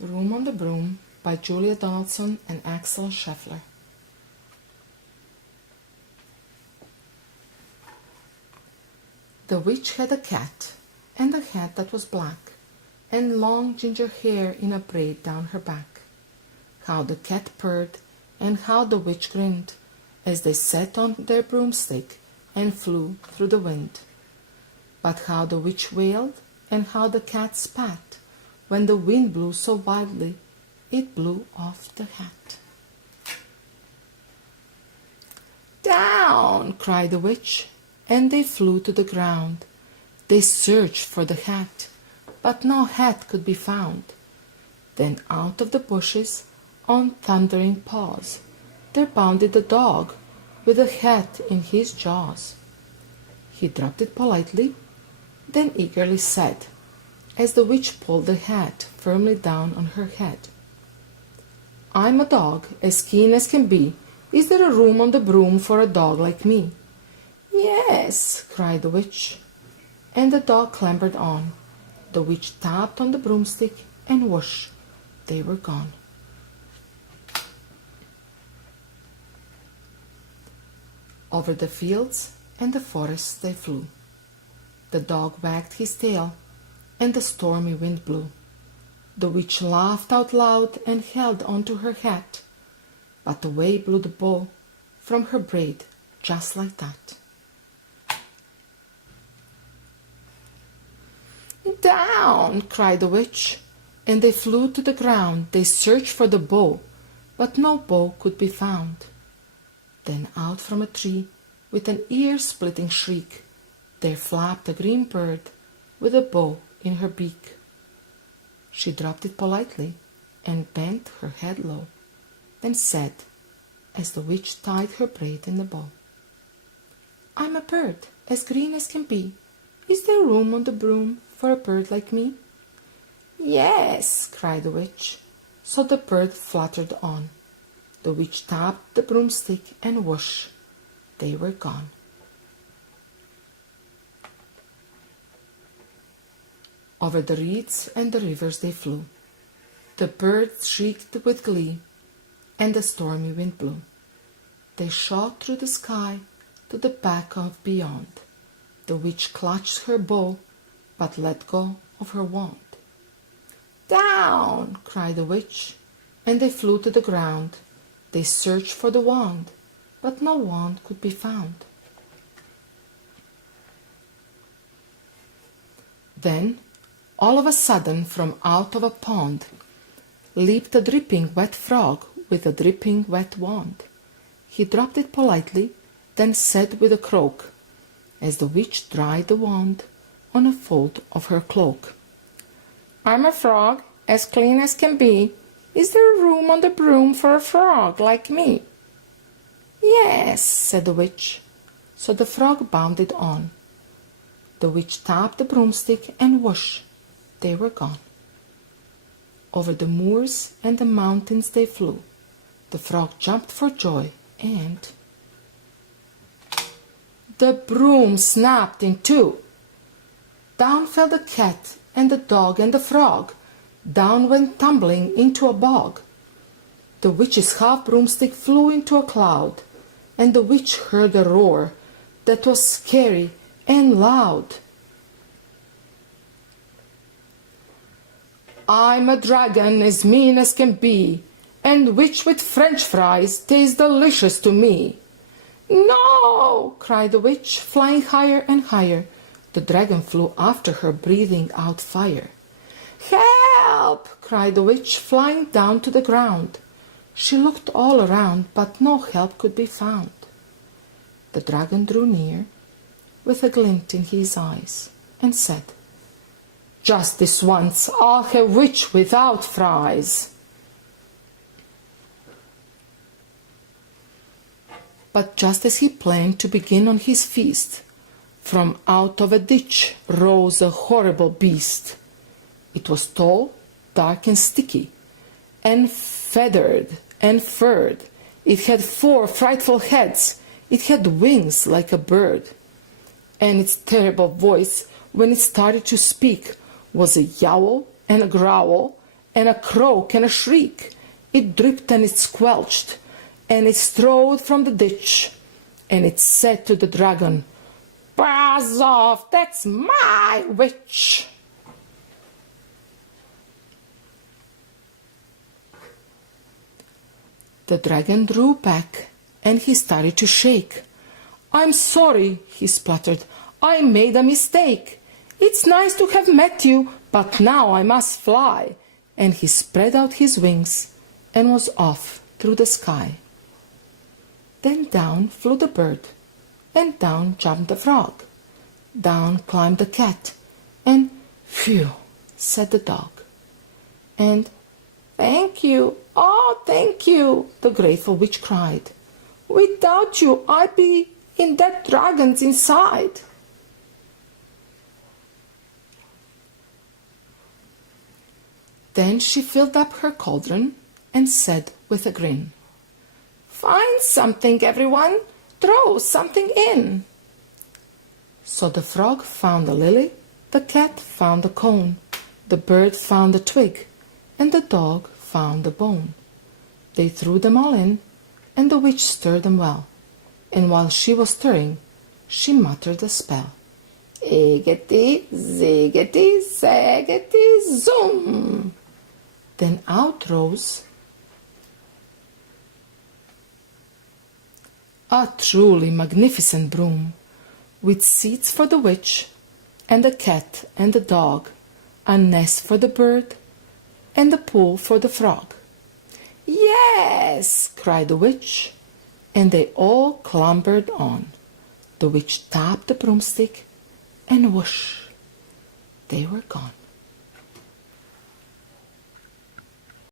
Room on the Broom by Julia Donaldson and Axel Scheffler. The witch had a cat, and a hat that was black, and long ginger hair in a braid down her back. How the cat purred, and how the witch grinned, as they sat on their broomstick and flew through the wind. But how the witch wailed, and how the cat spat, when the wind blew so wildly, it blew off the hat. "Down!" cried the witch, and they flew to the ground. They searched for the hat, but no hat could be found. Then out of the bushes, on thundering paws, there bounded a dog, with a hat in his jaws. He dropped it politely, then eagerly said, as the witch pulled the hat firmly down on her head, "I'm a dog, as keen as can be. Is there a room on the broom for a dog like me?" "Yes," cried the witch, and the dog clambered on. The witch tapped on the broomstick, and whoosh, they were gone. Over the fields and the forests they flew. The dog wagged his tail, and the stormy wind blew. The witch laughed out loud and held on to her hat, but away blew the bow from her braid, just like that. "Down!" cried the witch, and they flew to the ground. They searched for the bow, but no bow could be found. Then out from a tree, with an ear-splitting shriek, there flapped a green bird with a bow in her beak. She dropped it politely and bent her head low, then said, as the witch tied her braid in the bow, "I'm a bird, as green as can be. Is there room on the broom for a bird like me?" "Yes," cried the witch. So the bird fluttered on. The witch tapped the broomstick, and whoosh, they were gone. Over the reeds and the rivers they flew. The birds shrieked with glee, and the stormy wind blew. They shot through the sky to the back of beyond. The witch clutched her bow, but let go of her wand. "Down!" cried the witch, and they flew to the ground. They searched for the wand, but no wand could be found. Then, all of a sudden, from out of a pond, leaped a dripping wet frog with a dripping wet wand. He dropped it politely, then said with a croak, as the witch dried the wand on a fold of her cloak, "I'm a frog, as clean as can be. Is there room on the broom for a frog like me?" "Yes," said the witch. So the frog bounded on. The witch tapped the broomstick, and whoosh, they were gone. Over the moors and the mountains they flew. The frog jumped for joy, and the broom snapped in two. Down fell the cat and the dog and the frog. Down went tumbling into a bog. The witch's half broomstick flew into a cloud, and the witch heard a roar that was scary and loud. "I'm a dragon, as mean as can be, and which with French fries tastes delicious to me." "No!" cried the witch, flying higher and higher. The dragon flew after her, breathing out fire. "Help!" cried the witch, flying down to the ground. She looked all around, but no help could be found. The dragon drew near, with a glint in his eyes, and said, "Just this once I'll have witch without fries." But just as he planned to begin on his feast, from out of a ditch rose a horrible beast. It was tall, dark and sticky, and feathered and furred. It had 4 frightful heads. It had wings like a bird. And its terrible voice, when it started to speak, was a yowl and a growl and a croak and a shriek. It dripped and it squelched, and it strode from the ditch, and it said to the dragon, "Pass off, that's my witch." The dragon drew back, and he started to shake. "I'm sorry," he spluttered. "I made a mistake. It's nice to have met you, but now I must fly." And he spread out his wings and was off through the sky. Then down flew the bird, and down jumped the frog. Down climbed the cat, and "Phew," said the dog. And "Thank you, oh, thank you," the grateful witch cried. "Without you, I'd be in that dragon's inside." Then she filled up her cauldron and said with a grin, "Find something, everyone, throw something in." So the frog found a lily, the cat found a cone, the bird found a twig, and the dog found a bone. They threw them all in, and the witch stirred them well, and while she was stirring, she muttered a spell. "Iggity, ziggity, zaggity, zoom!" Then out rose a truly magnificent broom, with seats for the witch, and the cat and the dog, a nest for the bird, and a pool for the frog. "Yes!" cried the witch, and they all clambered on. The witch tapped the broomstick, and whoosh, they were gone.